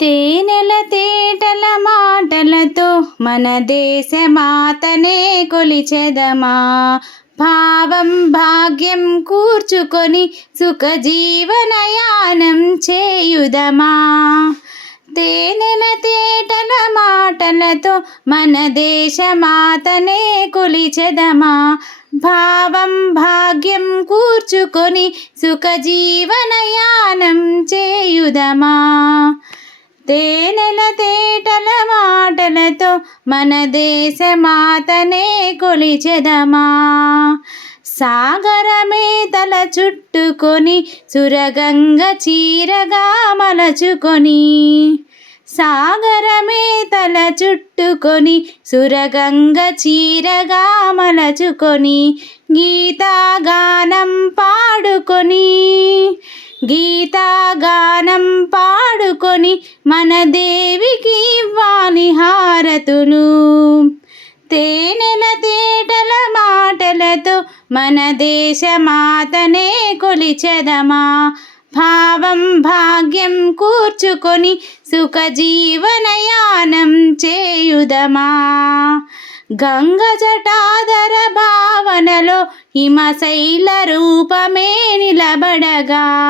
తేనెల తేటల మాటలతో మన దేశ మాతనే కొలిచెదమా. భావం భాగ్యం కూర్చుకొని సుఖ జీవనయానం చేయుదమా. తేనెల తేటల మాటలతో మన దేశ మాతనే కొలిచెదమా. భావం భాగ్యం కూర్చుకొని సుఖ జీవనయానం చేయుదమా. తేనెల తేటల మాటలతో మన దేశ మాతనే కొలిచెదమా. సాగరమే తల చుట్టుకొని సురగంగ చీరగా మలచుకొని. సాగరమే తల చుట్టుకొని సురగంగ చీరగా మలచుకొని. గీతాగానం పాడుకొని గీతాగానం పాడుకొని మన దేవికి ఇవ్వాలి హారతులు. తేనెల తేటల మాటలతో మన దేశ మాతనే కొలిచెదమా. భావం భాగ్యం కూర్చుకొని సుఖ జీవనయానం చేయుదమా. గంగ జటాధర భావనలో హిమశైల రూపమే నిలబడగా.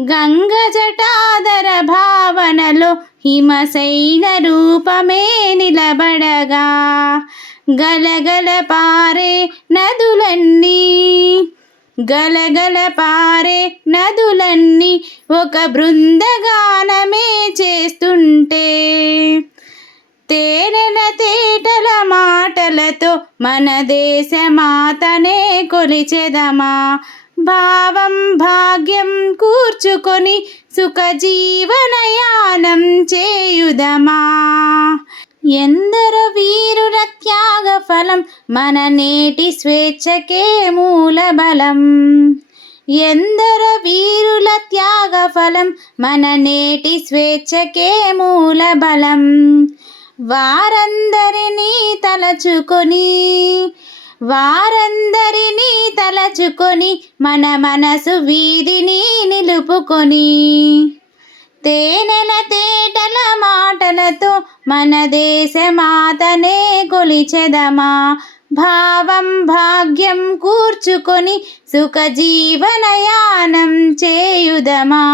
గంగ జటాధర భావనలో హిమశైల రూపమే నిలబడగా. గలగల పారే నదులన్నీ గలగల పారే నదులన్నీ ఒక బృందగానమే చేస్తుంటే. తేనెల తేటల మాటలతో మన దేశ మాతనే కొలిచెదమా. భావం భాగ్యం కూర్చుకొని సుఖ జీవనయానం చేయుదమా. ఎందరో వీరుల త్యాగ ఫలం మన నేటి స్వేచ్ఛకే మూలబలం. ఎందరో వీరుల త్యాగ ఫలం మన నేటి స్వేచ్ఛకే మూలబలం. వారందరినీ తలచుకొని మన మనసు వీధిని నిలుపుకొని. తేనెల తేటల మాటలతో మన దేశ మాతనే కొలిచెదమా. భావం భాగ్యం కూర్చుకొని సుఖ జీవనయానం చేయుదమా.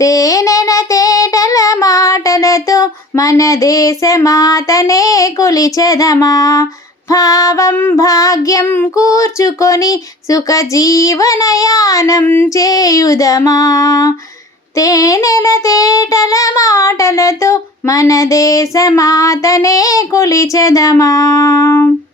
తేనెల తేటల మాటలతో మన దేశ మాతనే కొలిచెదమా. భావం భాగ్యం కూర్చుకొని సుఖ జీవనయానం చేయుదమా. తేనెల తేటల మాటలతో మన దేశ మాతనే కొలిచెదమా.